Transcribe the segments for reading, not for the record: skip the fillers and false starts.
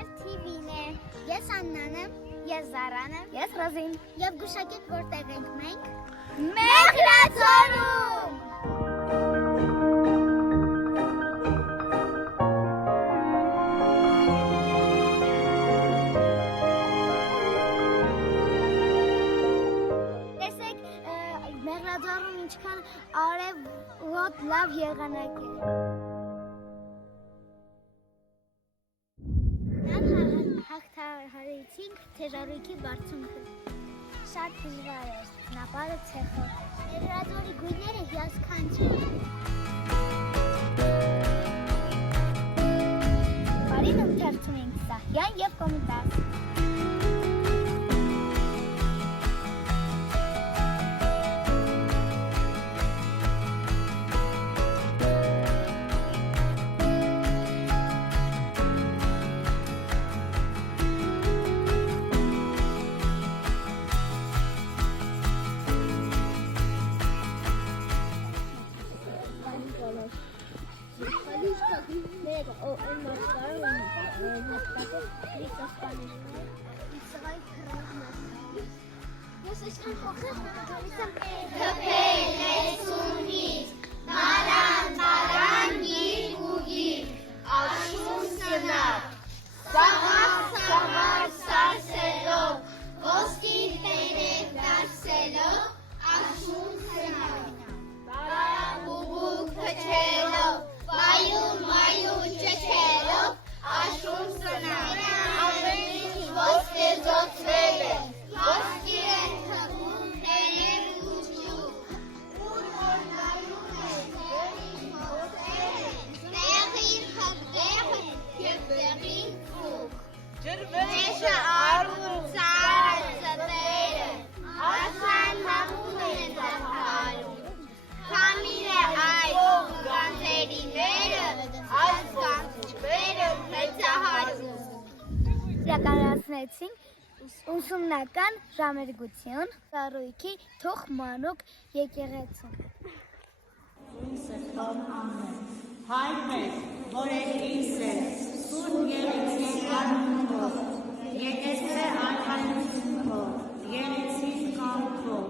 Գոհար TV-ն է։ Ես Աննան եմ, ես Զարան եմ, ես Ռոզին։ Եվ գուշակեք որտեղ ենք մենք։ Մեղրաձորում։ Տեսեք, Մեղրաձորում ինչքան արևոտ լավ եղանակ է։ Հաղթահարեցինք թեժարույքի բարձունքը։ Շատ դժվար էր, ճանապարհը ցեխով։ Մեղրաձորի գույները հիասքանչելի են։ Բարին ընթերցում ենք Սահյան և Կոմիտաս։ Իրականացնեցինք ուսումնական ժամերգություն Սառույքի թող մանուկ եկեղեցում։ Հայր մեզ, որ եկիս է, սուրբ երեցի անունով, եկեցե արքայությունով, երեցին կանքով,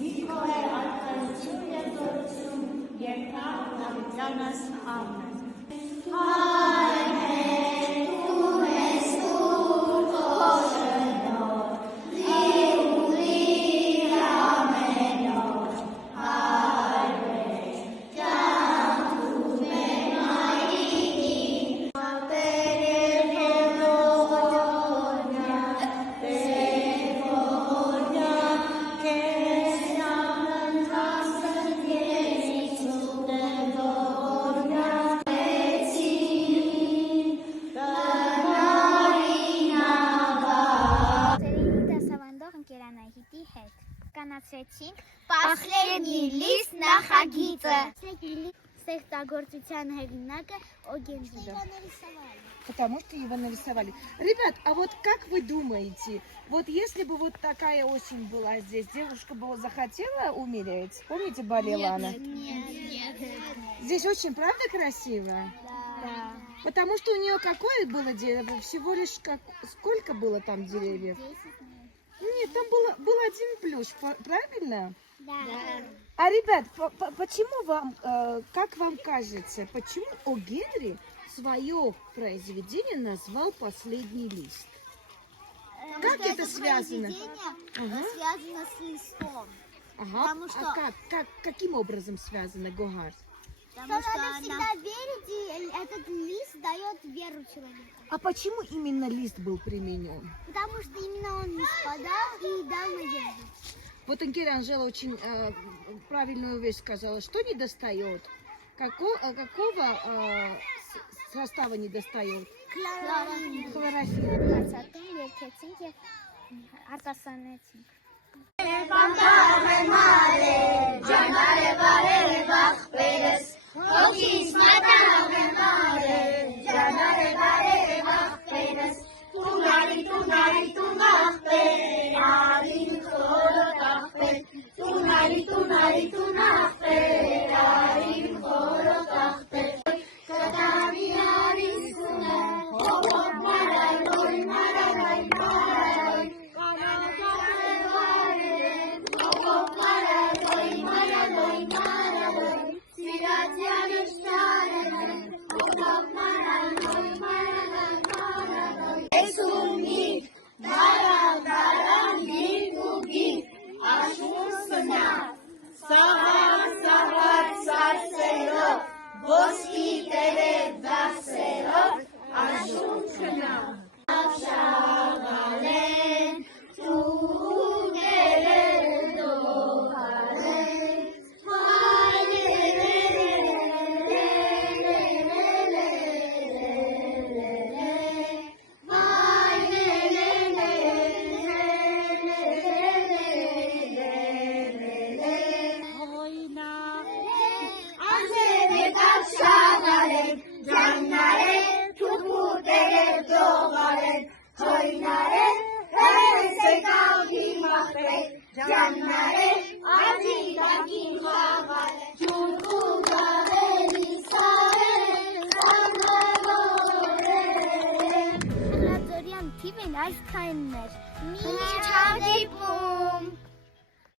զիքով է արքայություն և զորություն, երկար Դավիթյանս ամեն։ Հայր մեզ, դու մեզ տուր խոշնոր, լիուլի ամենոր, հայր մեզ, կյանքուր մեր մայրիկին, ապերել հողորնյա, բերել հողորնյա, կեսյան ընթասն երիցուն են հողորնյա, ընկերանահիտի հետ կանացրեցինք Последний лист նախագիծը։ Ստեղծագործության հեղինակը Օգենջի։ Потому что его нарисовали. Ребят, а вот как вы думаете, вот если бы вот такая осень была здесь, девушка бы захотела умереть? Помните, болела она? Нет. Здесь очень, правда, красиво? Да. Потому что у нее какое было дерево? Всего лишь сколько было там деревьев? 10 минут. Нет, там был один плющ, правильно? Да. А, ребят, почему вам, как вам кажется, почему О. Генри свое произведение назвал «Последний лист»? Как это связано? Связано с листом. Ага. Потому что- Каким образом связано, Гохар? Потому что надо всегда верить, и этот лист дает веру человеку. А почему именно лист был применен? Потому что именно он не спадал и дал надежду. Вот Анкера Анжела очень правильную вещь сказала. Что не достает? Какого состава не достает? Хлорофилл. հաջողարեն, հոյնարեն, հենց եկավ դիմախրեն, ջաննարեն, աջի տակին խաղարեն, ջուրկու գավերի սավեն, սանվորեն։ Հղրաձորյան թիվն այսքանն էր։ Մինչ հանդիպում։